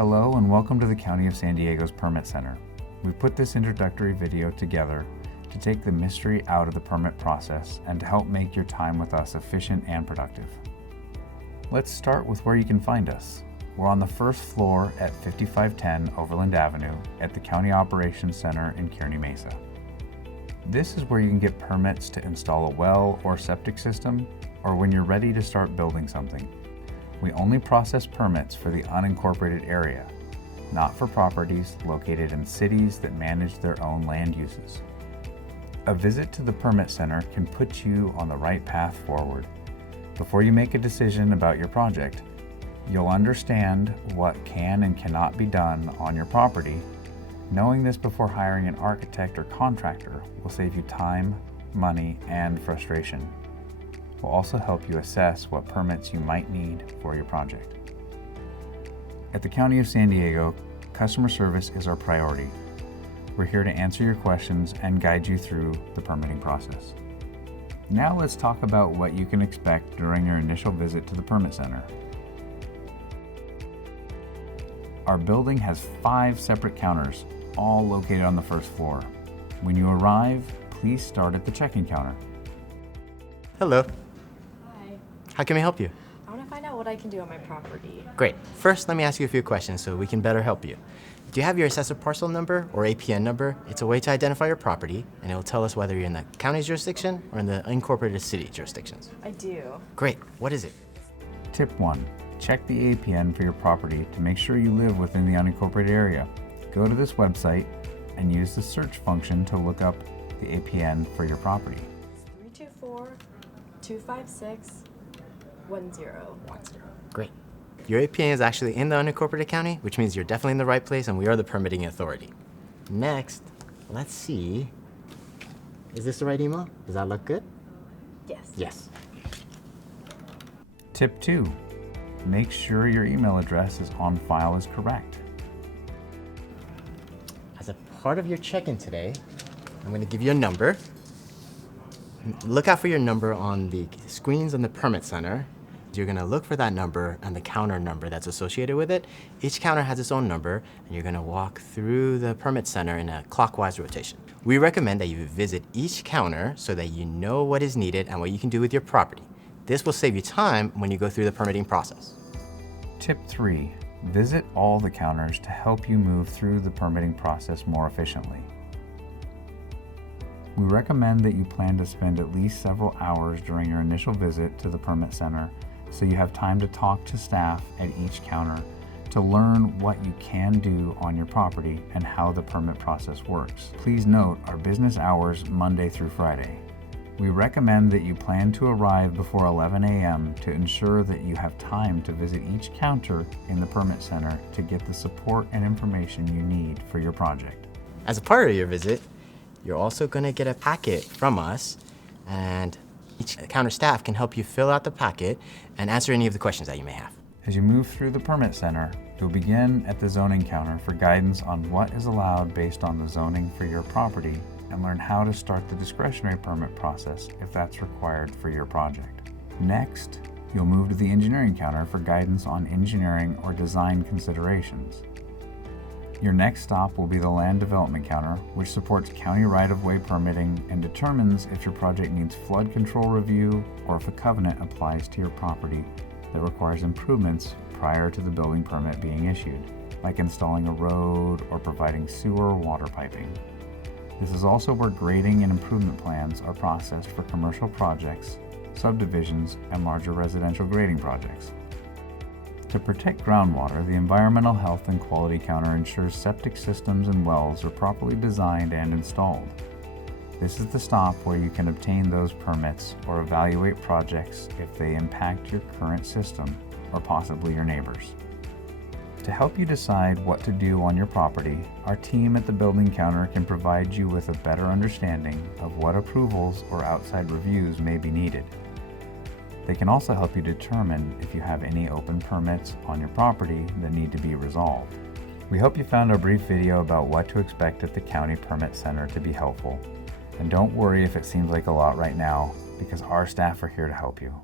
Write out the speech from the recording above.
Hello and welcome to the County of San Diego's Permit Center. We put this introductory video together to take the mystery out of the permit process and to help make your time with us efficient and productive. Let's start with where you can find us. We're on the first floor at 5510 Overland Avenue at the County Operations Center in Kearney Mesa. This is where you can get permits to install a well or septic system, or when you're ready to start building something. We only process permits for the unincorporated area, not for properties located in cities that manage their own land uses. A visit to the Permit Center can put you on the right path forward. Before you make a decision about your project, you'll understand what can and cannot be done on your property. Knowing this before hiring an architect or contractor will save you time, money, and frustration. Will also help you assess what permits you might need for your project. At the County of San Diego, customer service is our priority. We're here to answer your questions and guide you through the permitting process. Now let's talk about what you can expect during your initial visit to the Permit Center. Our building has 5 separate counters, all located on the first floor. When you arrive, please start at the check-in counter. Hello. Hi. How can we help you? I want to find out what I can do on my property. Great. First, let me ask you a few questions so we can better help you. Do you have your assessor parcel number or APN number? It's a way to identify your property, and it will tell us whether you're in the county's jurisdiction or in the unincorporated city jurisdictions. I do. Great. What is it? Tip 1. Check the APN for your property to make sure you live within the unincorporated area. Go to this website and use the search function to look up the APN for your property. 324-256-10. Great. Your APN is actually in the unincorporated county, which means you're definitely in the right place and we are the permitting authority. Next, let's see. Is this the right email? Does that look good? Yes. Yes. Tip 2. Make sure your email address is on file as correct. As a part of your check-in today, I'm going to give you a number. Look out for your number on the screens in the Permit Center. You're going to look for that number and the counter number that's associated with it. Each counter has its own number, and you're going to walk through the Permit Center in a clockwise rotation. We recommend that you visit each counter so that you know what is needed and what you can do with your property. This will save you time when you go through the permitting process. Tip 3. Visit all the counters to help you move through the permitting process more efficiently. We recommend that you plan to spend at least several hours during your initial visit to the Permit Center so you have time to talk to staff at each counter to learn what you can do on your property and how the permit process works. Please note our business hours Monday through Friday. We recommend that you plan to arrive before 11 a.m. to ensure that you have time to visit each counter in the Permit Center to get the support and information you need for your project. As a part of your visit, you're also going to get a packet from us, and each counter staff can help you fill out the packet and answer any of the questions that you may have. As you move through the Permit Center, you'll begin at the zoning counter for guidance on what is allowed based on the zoning for your property and learn how to start the discretionary permit process if that's required for your project. Next, you'll move to the engineering counter for guidance on engineering or design considerations. Your next stop will be the land development counter, which supports county right-of-way permitting and determines if your project needs flood control review or if a covenant applies to your property that requires improvements prior to the building permit being issued, like installing a road or providing sewer or water piping. This is also where grading and improvement plans are processed for commercial projects, subdivisions, and larger residential grading projects. To protect groundwater, the Environmental Health and Quality Counter ensures septic systems and wells are properly designed and installed. This is the stop where you can obtain those permits or evaluate projects if they impact your current system or possibly your neighbors. To help you decide what to do on your property, our team at the building counter can provide you with a better understanding of what approvals or outside reviews may be needed. They can also help you determine if you have any open permits on your property that need to be resolved. We hope you found our brief video about what to expect at the County Permit Center to be helpful. And don't worry if it seems like a lot right now, because our staff are here to help you.